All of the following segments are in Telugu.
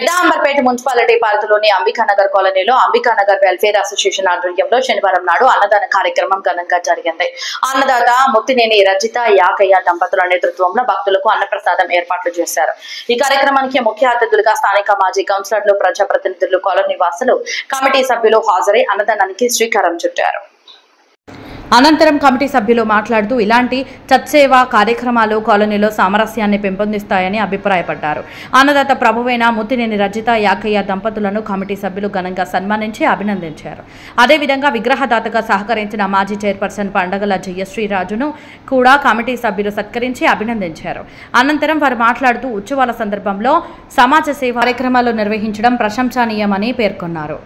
పెద్ద అంబర్పేట మున్సిపాలిటీ పరిధిలోని అంబికానగర్ కాలనీలో అంబికానగర్ వెల్ఫేర్ అసోసియేషన్ ఆధ్వర్యంలో శనివారం నాడు అన్నదాన కార్యక్రమం ఘనంగా జరిగింది. అన్నదాత ముత్తినేని రజిత యాకయ్య దంపతుల నేతృత్వంలో భక్తులకు అన్నప్రసాదం ఏర్పాట్లు చేశారు. ఈ కార్యక్రమానికి ముఖ్య అతిథులుగా స్థానిక మాజీ కౌన్సిలర్లు, ప్రజాప్రతినిధులు, కాలనీ వాసులు, కమిటీ సభ్యులు హాజరై అన్నదానానికి శ్రీకారం చుట్టారు. అనంతరం కమిటీ సభ్యులు మాట్లాడుతూ ఇలాంటి సత్సేవా కార్యక్రమాలు కాలనీలో సామరస్యాన్ని పెంపొందిస్తాయని అభిప్రాయపడ్డారు. అన్నదాత ప్రభువైన ముత్తినేని రజిత యాకయ్య దంపతులను కమిటీ సభ్యులు ఘనంగా సన్మానించి అభినందించారు. అదేవిధంగా విగ్రహదాతగా సహకరించిన మాజీ చైర్పర్సన్ పండగల జయశ్రీరాజును కూడా కమిటీ సభ్యులు సత్కరించి అభినందించారు. అనంతరం వారు మాట్లాడుతూ ఉత్సవాల సందర్భంలో సమాజ సేవ కార్యక్రమాలు నిర్వహించడం ప్రశంసనీయమని పేర్కొన్నారు.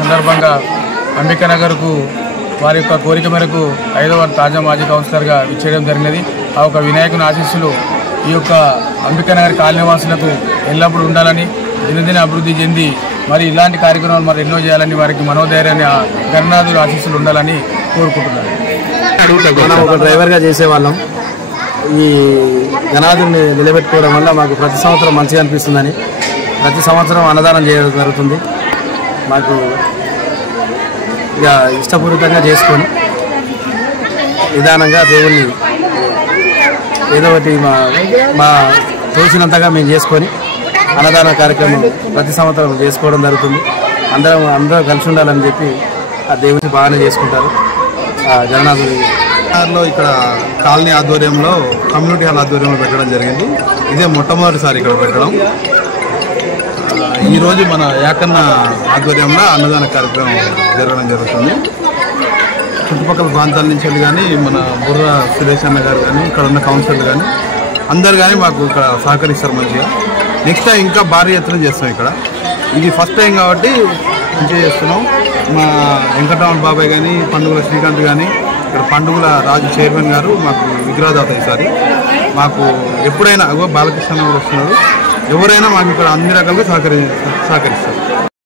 సందర్భంగా అంబికానగర్కు వారి యొక్క కోరిక మేరకు 5వ తాజా మాజీ కౌన్సిలర్గా విచ్చేయడం జరిగినది. ఆ యొక్క వినాయకుని ఆశీస్సులు ఈ యొక్క అంబికానగర్ కాలనీవాసులకు ఎల్లప్పుడూ ఉండాలని, దినదిన అభివృద్ధి చెంది మరి ఇలాంటి కార్యక్రమాలు మరి ఎన్నో చేయాలని, వారికి మనోధైర్యాన్ని గణనాథుల ఆశీస్సులు ఉండాలని కోరుకుంటున్నాను. మనం ఒక డ్రైవర్గా చేసేవాళ్ళం. ఈ గణనాథుని నిలబెట్టుకోవడం వల్ల మాకు ప్రతి సంవత్సరం మంచిగా అనిపిస్తుందని ప్రతి సంవత్సరం అన్నదానం చేయడం జరుగుతుంది. మాకు ఇక ఇష్టపూర్వకంగా చేసుకొని నిదానంగా దేవుణ్ణి ఏదో ఒకటి మా తోచినంతగా మేము చేసుకొని అన్నదాన కార్యక్రమం ప్రతి సంవత్సరం చేసుకోవడం జరుగుతుంది. అందరూ కలిసి ఉండాలని చెప్పి ఆ దేవుని బాగానే చేసుకుంటారు. జగన్నాథుని ఇక్కడ కాలనీ ఆధ్వర్యంలో, కమ్యూనిటీ హాల్ ఆధ్వర్యంలో పెట్టడం జరిగింది. ఇదే మొట్టమొదటిసారి ఇక్కడ పెట్టడం. ఈరోజు మన యాకన్న ఆధ్వర్యంలో అన్నదాన కార్యక్రమం జరగడం జరుగుతుంది. చుట్టుపక్కల ప్రాంతాల నుంచి కానీ మన బుర్ర సురేష్ అన్న గారు కానీ, ఇక్కడ ఉన్న కౌన్సిలర్లు కానీ అందరు కానీ మాకు ఇక్కడ సహకరిస్తారు మంచిగా. నెక్స్ట్ టైం ఇంకా భారీ ఎత్తున చేస్తాం. ఇక్కడ ఇది ఫస్ట్ టైం కాబట్టి మంచిగా చేస్తున్నాం. మా వెంకటరామన్ బాబాయ్ కానీ, పండుగల శ్రీకాంత్ కానీ, ఇక్కడ పండుగల రాజు చైర్మన్ గారు మాకు విగ్రహదాత ఈసారి. మాకు ఎప్పుడైనా బాలకృష్ణ కూడా వస్తున్నారు. ఎవరైనా మాకు ఇక్కడ అన్ని రకాలుగా సహకరిస్తారు.